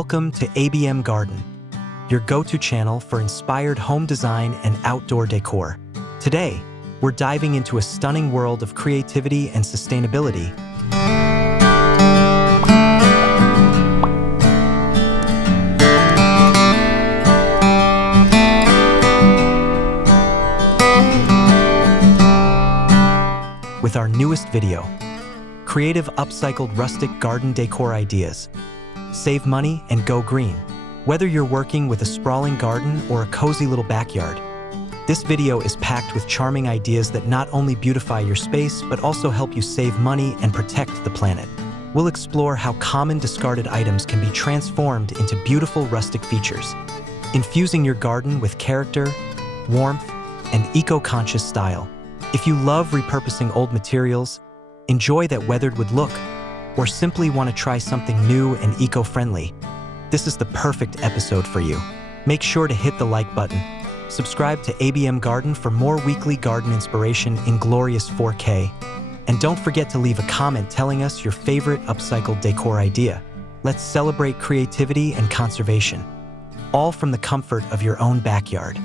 Welcome to ABM Garden, your go-to channel for inspired home design and outdoor decor. Today, we're diving into a stunning world of creativity and sustainability. With our newest video, creative upcycled rustic garden decor ideas. Save money and go green. Whether you're working with a sprawling garden or a cozy little backyard, this video is packed with charming ideas that not only beautify your space, but also help you save money and protect the planet. We'll explore how common discarded items can be transformed into beautiful rustic features, infusing your garden with character, warmth, and eco-conscious style. If you love repurposing old materials, enjoy that weathered wood look, or simply want to try something new and eco-friendly, this is the perfect episode for you. Make sure to hit the like button, subscribe to ABM Garden for more weekly garden inspiration in glorious 4K, and don't forget to leave a comment telling us your favorite upcycled decor idea. Let's celebrate creativity and conservation, all from the comfort of your own backyard.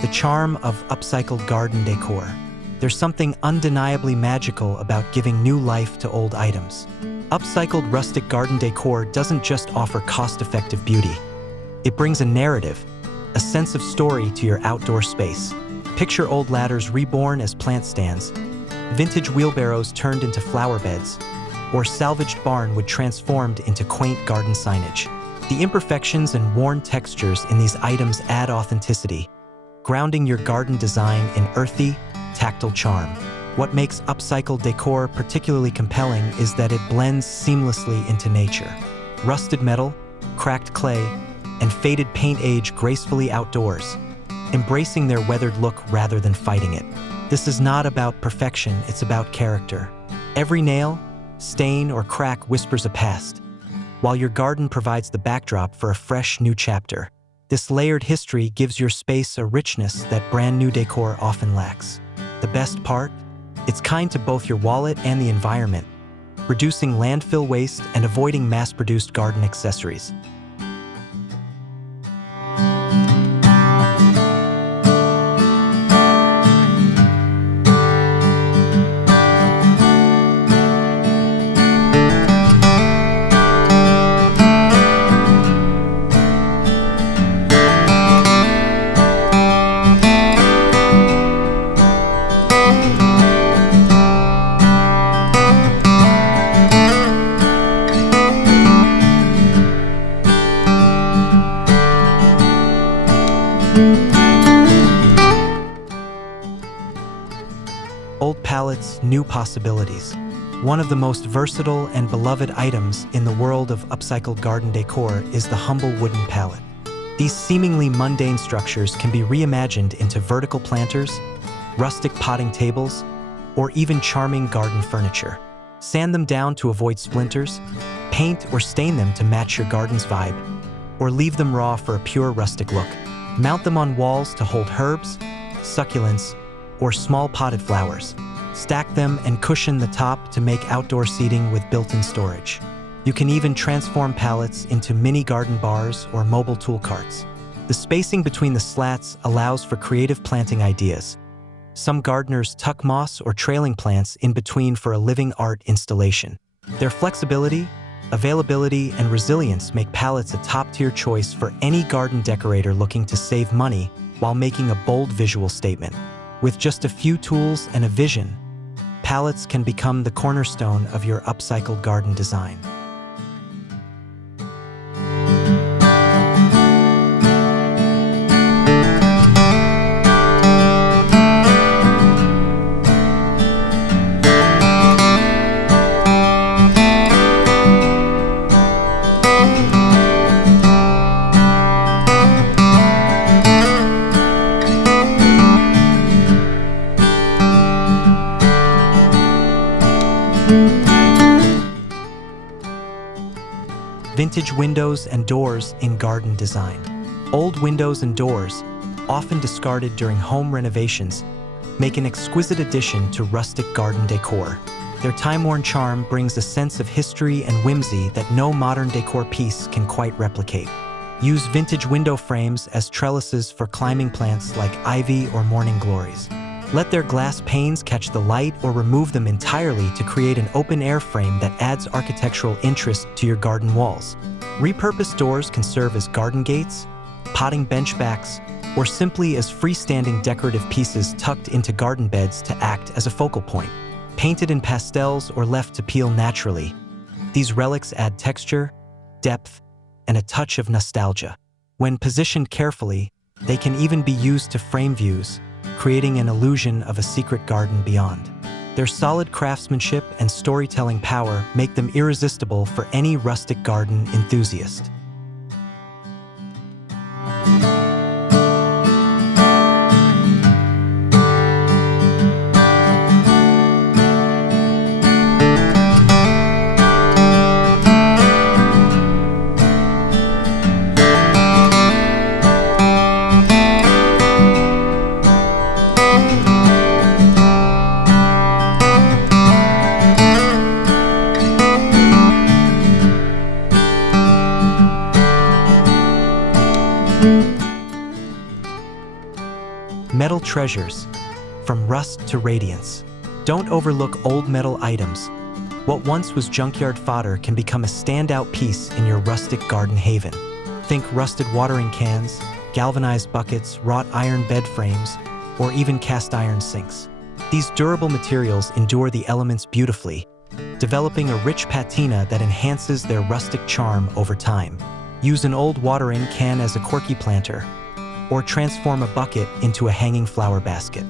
The charm of upcycled garden decor. There's something undeniably magical about giving new life to old items. Upcycled rustic garden decor doesn't just offer cost-effective beauty. It brings a narrative, a sense of story to your outdoor space. Picture old ladders reborn as plant stands, vintage wheelbarrows turned into flower beds, or salvaged barnwood transformed into quaint garden signage. The imperfections and worn textures in these items add authenticity, grounding your garden design in earthy, tactile charm. What makes upcycled decor particularly compelling is that it blends seamlessly into nature. Rusted metal, cracked clay, and faded paint age gracefully outdoors, embracing their weathered look rather than fighting it. This is not about perfection, it's about character. Every nail, stain, or crack whispers a past, while your garden provides the backdrop for a fresh new chapter. This layered history gives your space a richness that brand new decor often lacks. The best part? It's kind to both your wallet and the environment, reducing landfill waste and avoiding mass-produced garden accessories. Old pallets, new possibilities. One of the most versatile and beloved items in the world of upcycled garden decor is the humble wooden pallet. These seemingly mundane structures can be reimagined into vertical planters, rustic potting tables, or even charming garden furniture. Sand them down to avoid splinters, paint or stain them to match your garden's vibe, or leave them raw for a pure rustic look. Mount them on walls to hold herbs, succulents, or small potted flowers. Stack them and cushion the top to make outdoor seating with built-in storage. You can even transform pallets into mini garden bars or mobile tool carts. The spacing between the slats allows for creative planting ideas. Some gardeners tuck moss or trailing plants in between for a living art installation. Their flexibility, availability, and resilience make pallets a top-tier choice for any garden decorator looking to save money while making a bold visual statement. With just a few tools and a vision, pallets can become the cornerstone of your upcycled garden design. Vintage windows and doors in garden design. Old windows and doors, often discarded during home renovations, make an exquisite addition to rustic garden decor. Their time-worn charm brings a sense of history and whimsy that no modern decor piece can quite replicate. Use vintage window frames as trellises for climbing plants like ivy or morning glories. Let their glass panes catch the light or remove them entirely to create an open-air frame that adds architectural interest to your garden walls. Repurposed doors can serve as garden gates, potting bench backs, or simply as freestanding decorative pieces tucked into garden beds to act as a focal point. Painted in pastels or left to peel naturally, these relics add texture, depth, and a touch of nostalgia. When positioned carefully, they can even be used to frame views, creating an illusion of a secret garden beyond. Their solid craftsmanship and storytelling power make them irresistible for any rustic garden enthusiast. Metal treasures, from rust to radiance. Don't overlook old metal items. What once was junkyard fodder can become a standout piece in your rustic garden haven. Think rusted watering cans, galvanized buckets, wrought iron bed frames, or even cast iron sinks. These durable materials endure the elements beautifully, developing a rich patina that enhances their rustic charm over time. Use an old watering can as a corky planter, or transform a bucket into a hanging flower basket.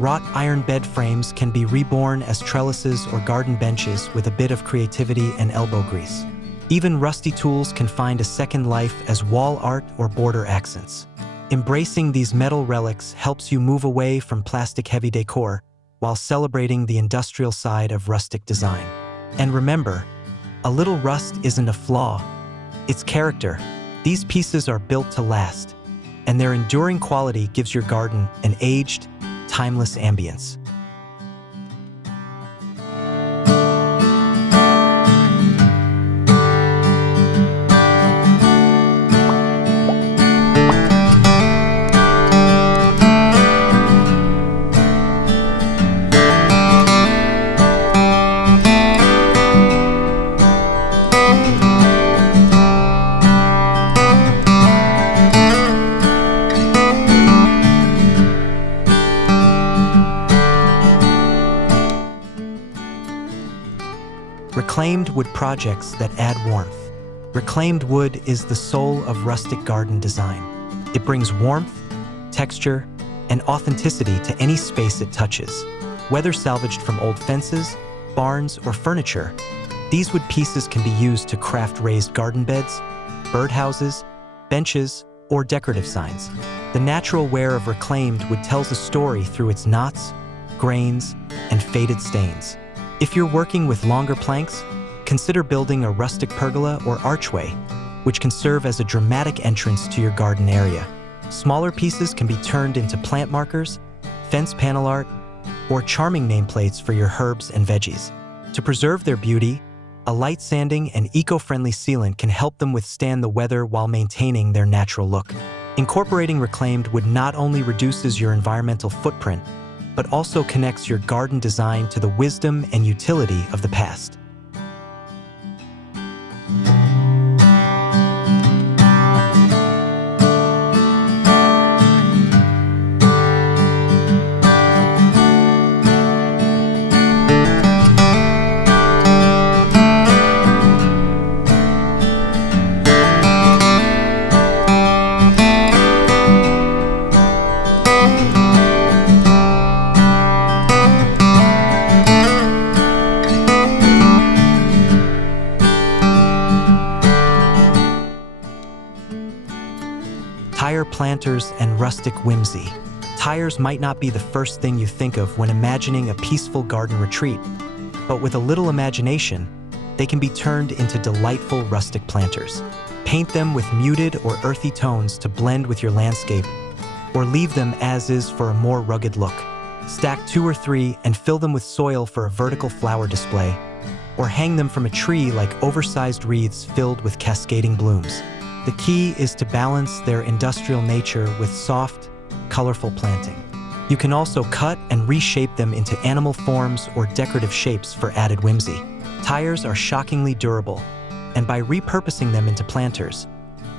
Wrought iron bed frames can be reborn as trellises or garden benches with a bit of creativity and elbow grease. Even rusty tools can find a second life as wall art or border accents. Embracing these metal relics helps you move away from plastic-heavy decor while celebrating the industrial side of rustic design. And remember, a little rust isn't a flaw, it's character. These pieces are built to last, and their enduring quality gives your garden an aged, timeless ambience. Reclaimed wood projects that add warmth. Reclaimed wood is the soul of rustic garden design. It brings warmth, texture, and authenticity to any space it touches. Whether salvaged from old fences, barns, or furniture, these wood pieces can be used to craft raised garden beds, birdhouses, benches, or decorative signs. The natural wear of reclaimed wood tells a story through its knots, grains, and faded stains. If you're working with longer planks, consider building a rustic pergola or archway, which can serve as a dramatic entrance to your garden area. Smaller pieces can be turned into plant markers, fence panel art, or charming nameplates for your herbs and veggies. To preserve their beauty, a light sanding and eco-friendly sealant can help them withstand the weather while maintaining their natural look. Incorporating reclaimed wood not only reduces your environmental footprint, but also connects your garden design to the wisdom and utility of the past. Tire planters and rustic whimsy. Tires might not be the first thing you think of when imagining a peaceful garden retreat, but with a little imagination, they can be turned into delightful rustic planters. Paint them with muted or earthy tones to blend with your landscape, or leave them as is for a more rugged look. Stack 2 or 3 and fill them with soil for a vertical flower display, or hang them from a tree like oversized wreaths filled with cascading blooms. The key is to balance their industrial nature with soft, colorful planting. You can also cut and reshape them into animal forms or decorative shapes for added whimsy. Tires are shockingly durable, and by repurposing them into planters,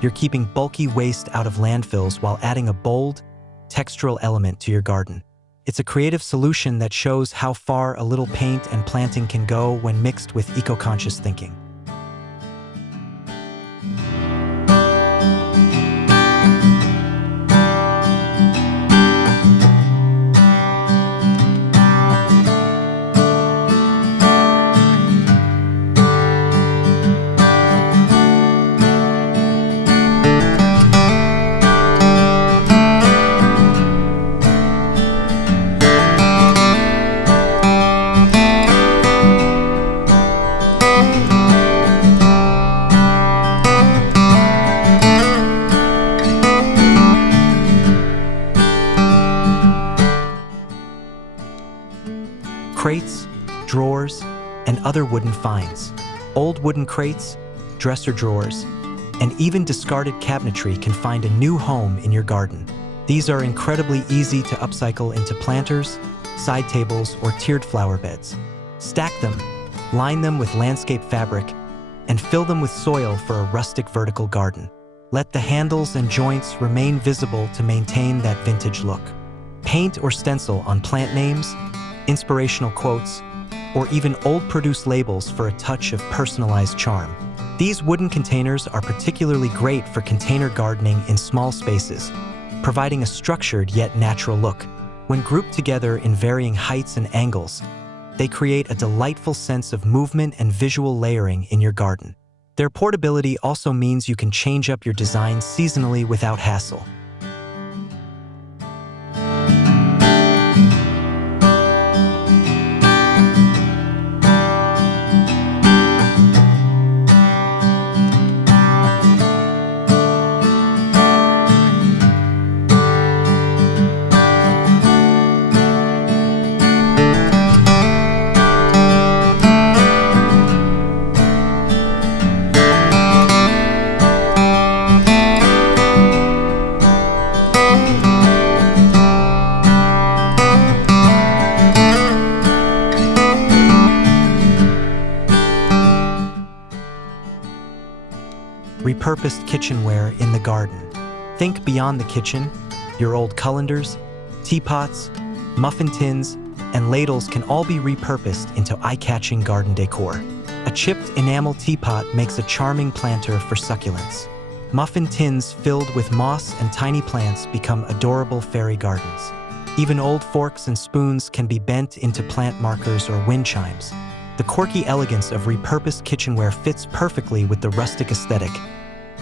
you're keeping bulky waste out of landfills while adding a bold, textural element to your garden. It's a creative solution that shows how far a little paint and planting can go when mixed with eco-conscious thinking. Crates, drawers, and other wooden finds. Old wooden crates, dresser drawers, and even discarded cabinetry can find a new home in your garden. These are incredibly easy to upcycle into planters, side tables, or tiered flower beds. Stack them, line them with landscape fabric, and fill them with soil for a rustic vertical garden. Let the handles and joints remain visible to maintain that vintage look. Paint or stencil on plant names, inspirational quotes, or even old produce labels for a touch of personalized charm. These wooden containers are particularly great for container gardening in small spaces, providing a structured yet natural look. When grouped together in varying heights and angles, they create a delightful sense of movement and visual layering in your garden. Their portability also means you can change up your design seasonally without hassle. Repurposed kitchenware in the garden. Think beyond the kitchen. Your old colanders, teapots, muffin tins, and ladles can all be repurposed into eye-catching garden decor. A chipped enamel teapot makes a charming planter for succulents. Muffin tins filled with moss and tiny plants become adorable fairy gardens. Even old forks and spoons can be bent into plant markers or wind chimes. The quirky elegance of repurposed kitchenware fits perfectly with the rustic aesthetic,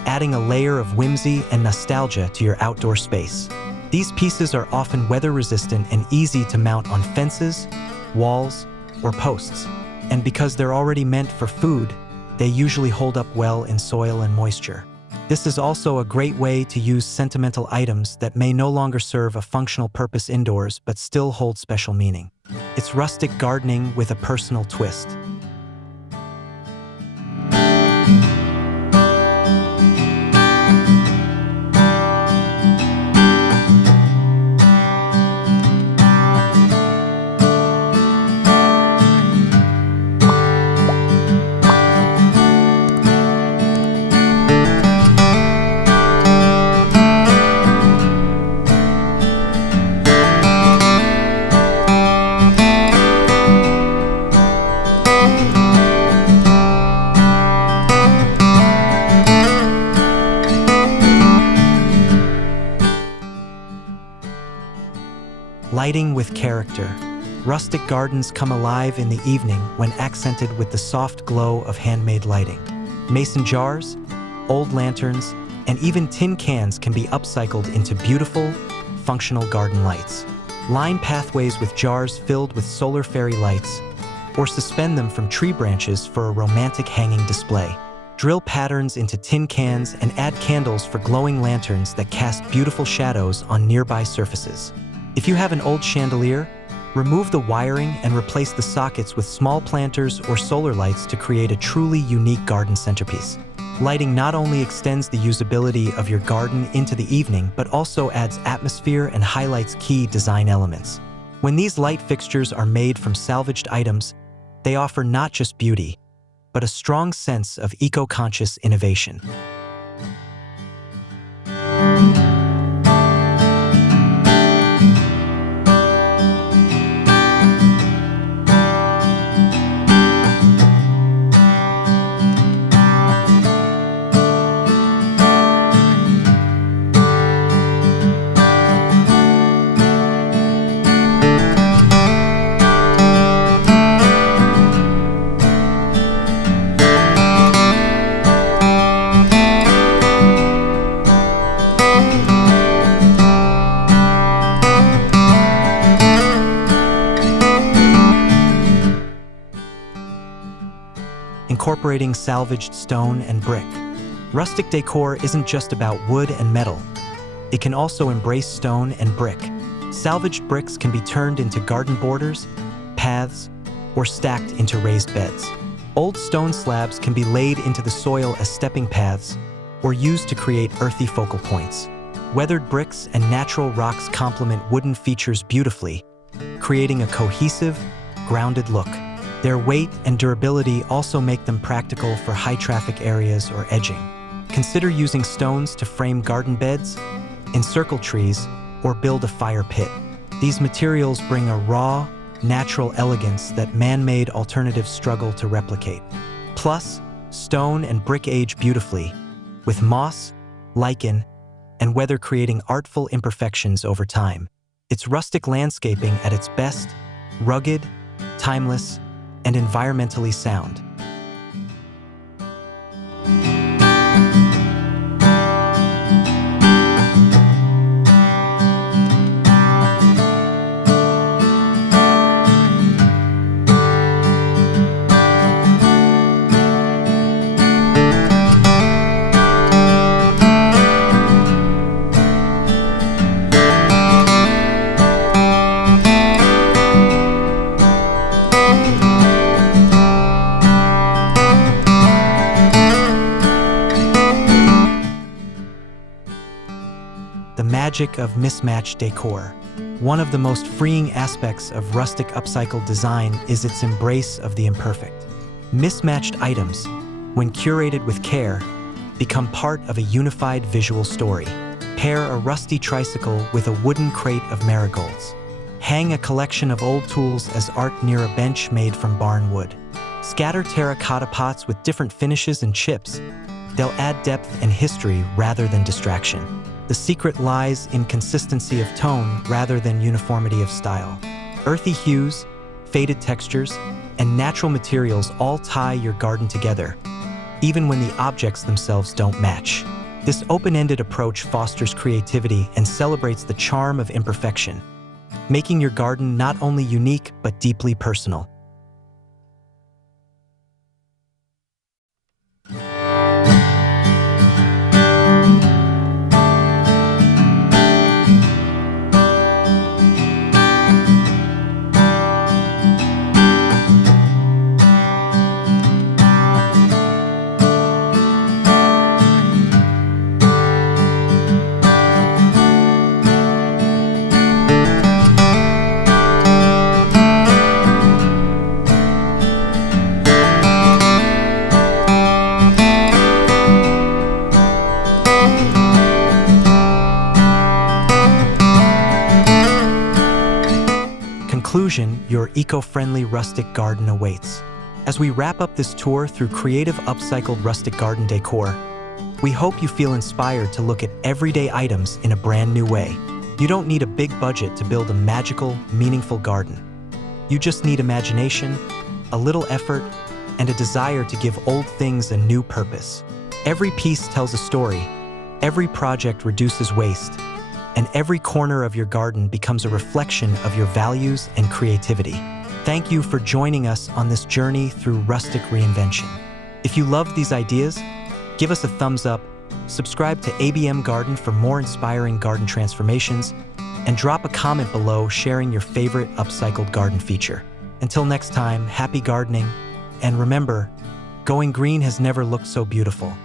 adding a layer of whimsy and nostalgia to your outdoor space. These pieces are often weather-resistant and easy to mount on fences, walls, or posts. And because they're already meant for food, they usually hold up well in soil and moisture. This is also a great way to use sentimental items that may no longer serve a functional purpose indoors but still hold special meaning. It's rustic gardening with a personal twist. Lighting with character. Rustic gardens come alive in the evening when accented with the soft glow of handmade lighting. Mason jars, old lanterns, and even tin cans can be upcycled into beautiful, functional garden lights. Line pathways with jars filled with solar fairy lights, or suspend them from tree branches for a romantic hanging display. Drill patterns into tin cans and add candles for glowing lanterns that cast beautiful shadows on nearby surfaces. If you have an old chandelier, remove the wiring and replace the sockets with small planters or solar lights to create a truly unique garden centerpiece. Lighting not only extends the usability of your garden into the evening, but also adds atmosphere and highlights key design elements. When these light fixtures are made from salvaged items, they offer not just beauty, but a strong sense of eco-conscious innovation. Incorporating salvaged stone and brick. Rustic decor isn't just about wood and metal. It can also embrace stone and brick. Salvaged bricks can be turned into garden borders, paths, or stacked into raised beds. Old stone slabs can be laid into the soil as stepping paths or used to create earthy focal points. Weathered bricks and natural rocks complement wooden features beautifully, creating a cohesive, grounded look. Their weight and durability also make them practical for high-traffic areas or edging. Consider using stones to frame garden beds, encircle trees, or build a fire pit. These materials bring a raw, natural elegance that man-made alternatives struggle to replicate. Plus, stone and brick age beautifully, with moss, lichen, and weather creating artful imperfections over time. It's rustic landscaping at its best, rugged, timeless, and environmentally sound. The magic of mismatched decor. One of the most freeing aspects of rustic upcycled design is its embrace of the imperfect. Mismatched items, when curated with care, become part of a unified visual story. Pair a rusty tricycle with a wooden crate of marigolds. Hang a collection of old tools as art near a bench made from barn wood. Scatter terracotta pots with different finishes and chips. They'll add depth and history rather than distraction. The secret lies in consistency of tone rather than uniformity of style. Earthy hues, faded textures, and natural materials all tie your garden together, even when the objects themselves don't match. This open-ended approach fosters creativity and celebrates the charm of imperfection, making your garden not only unique but deeply personal. Conclusion, your eco-friendly rustic garden awaits. As we wrap up this tour through creative upcycled rustic garden decor, we hope you feel inspired to look at everyday items in a brand new way. You don't need a big budget to build a magical, meaningful garden. You just need imagination, a little effort, and a desire to give old things a new purpose. Every piece tells a story, every project reduces waste, and every corner of your garden becomes a reflection of your values and creativity. Thank you for joining us on this journey through rustic reinvention. If you loved these ideas, give us a thumbs up, subscribe to ABM Garden for more inspiring garden transformations, and drop a comment below sharing your favorite upcycled garden feature. Until next time, happy gardening, and remember, going green has never looked so beautiful.